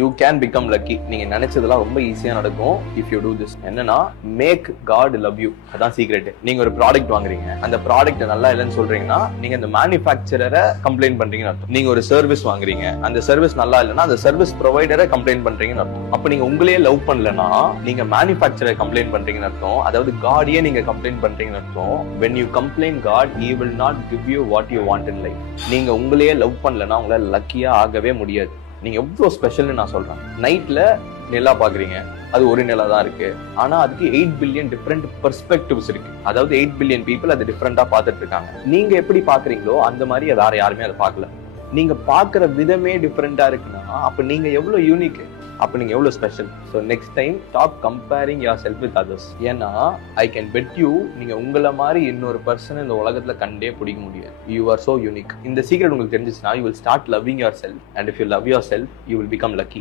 You can become lucky. நீங்க நினைச்சதெல்லாம் ரொம்ப ஈஸியா நடக்கும் இஃப் யூ டூ திஸ். என்னன்னா, மேக் காட் லவ் யூ. அதான் சீக்ரெட். நீங்க ஒரு ப்ராடக்ட் வாங்குறீங்க, அந்த ப்ராடக்ட் நல்லா இல்லைன்னு சொல்றீங்கன்னா நீங்க அந்த மேனுஃபேக்சரரை கம்ப்ளைண்ட் பண்றீங்கன்னு அர்த்தம். நீங்க ஒரு சர்வீஸ் வாங்குறீங்க, அந்த சர்வீஸ் நல்லா இல்லைன்னா அந்த சர்வீஸ் ப்ரொவைடரை கம்ப்ளைண்ட் பண்றீங்கன்னு அர்த்தம். அப்ப நீங்க உங்களையே லவ் பண்ணலன்னா நீங்க மேனுஃபேக்சரை கம்ப்ளைண்ட் பண்றீங்கன்னு அர்த்தம். அதாவது காடியே நீங்க கம்ப்ளைண்ட் பண்றீங்கன்னு அர்த்தம். when you complain God, he will not give you what you want in life. நீங்க உங்களையே லவ் பண்ணலன்னா உங்களால லக்கியா ஆகவே முடியாது. நீங்க எவ்வளவு ஸ்பெஷல்னு நான் சொல்றேன். நைட்ல நிலா பாக்குறீங்க, அது ஒரு நிலா தான் இருக்கு. ஆனா அதுக்கு 8 பில்லியன் டிஃபரெண்ட் பெர்ஸ்பெக்டிவ்ஸ் இருக்கு. அதாவது 8 பில்லியன் பீப்புள் அது டிஃபரெண்டா பார்த்துட்டு இருக்காங்க. நீங்க எப்படி பாக்குறீங்களோ அந்த மாதிரி வேற யாருமே அதை பார்க்கல. நீங்க பாக்குற விதமே டிஃபரெண்டா இருக்குன்னா அப்ப நீங்க எவ்வளவு யூனிக், அப்ப நீங்க எவ்வளவு special. So next time stop comparing your self with others. ஏன்னா ஐ கேன் பெட் யூ, நீங்க உங்களை மாதிரி இன்னொரு பர்சன் இந்த உலகத்துல கண்டே பிடிக்க முடியாது. You are so unique. இந்த சீக்ரெட் உங்களுக்கு தெரிஞ்சிச்சுன்னா you will start loving your செல்ஃப். And if you love yourself you will become lucky.